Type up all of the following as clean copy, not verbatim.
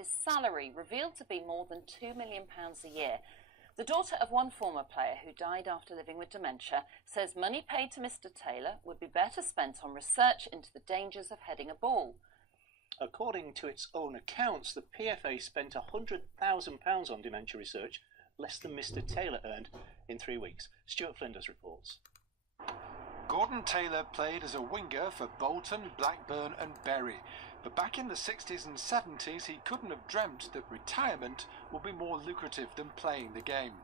his salary revealed to be more than £2 million a year. The daughter of one former player who died after living with dementia says money paid to Mr. Taylor would be better spent on research into the dangers of heading a ball. According to its own accounts, the PFA spent £100,000 on dementia research, less than Mr. Taylor earned in 3 weeks. Stuart Flinders reports. Gordon Taylor played as a winger for Bolton, Blackburn and Bury. But back in the 60s and 70s, he couldn't have dreamt that retirement would be more lucrative than playing the game.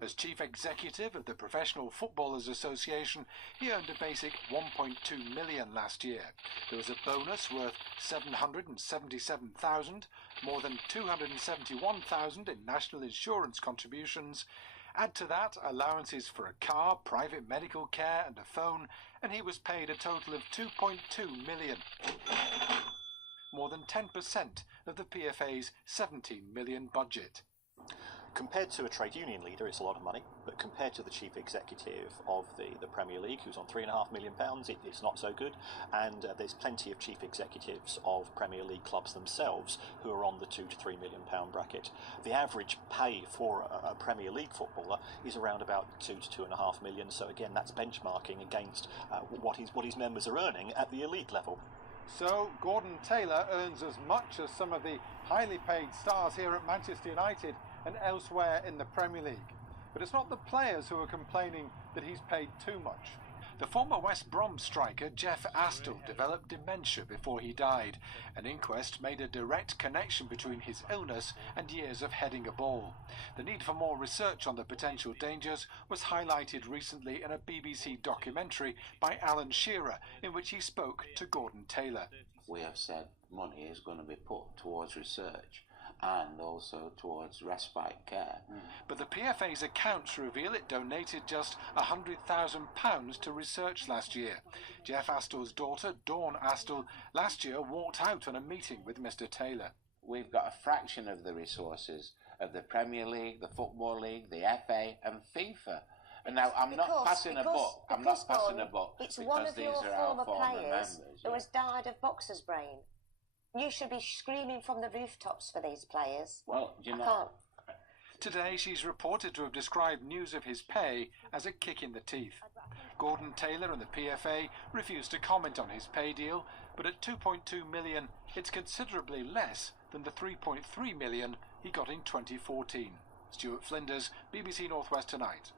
As chief executive of the Professional Footballers Association, he earned a basic £1.2 million last year. There was a bonus worth £777,000, more than £271,000 in national insurance contributions. Add to that allowances for a car, private medical care and a phone, and he was paid a total of £2.2 million. More than 10% of the PFA's £17 million budget. Compared to a trade union leader, it's a lot of money, but compared to the chief executive of the Premier League, who's on £3.5 million, it's not so good. And there's plenty of chief executives of Premier League clubs themselves who are on the £2 to £3 million bracket. The average pay for a Premier League footballer is around about £2 to £2.5 million. So again, that's benchmarking against what his members are earning at the elite level. So Gordon Taylor earns as much as some of the highly paid stars here at Manchester United and elsewhere in the Premier League. But it's not the players who are complaining that he's paid too much. The former West Brom striker Jeff Astle developed dementia before he died. An inquest made a direct connection between his illness and years of heading a ball. The need for more research on the potential dangers was highlighted recently in a BBC documentary by Alan Shearer, in which he spoke to Gordon Taylor. We have said money is going to be put towards research and also towards respite care. But the PFA's accounts reveal it donated just £100,000 to research last year. Jeff Astle's daughter, Dawn Astle, last year walked out on a meeting with Mr. Taylor. We've got a fraction of the resources of the Premier League, the Football League, the FA and FIFA. And now I'm not passing a buck. It's one of your former players who has died of boxer's brain. You should be screaming from the rooftops for these players. Well, you know. Today she's reported to have described news of his pay as a kick in the teeth. Gordon Taylor and the PFA refused to comment on his pay deal, but at £2.2 million, it's considerably less than the £3.3 million he got in 2014. Stuart Flinders, BBC North West Tonight.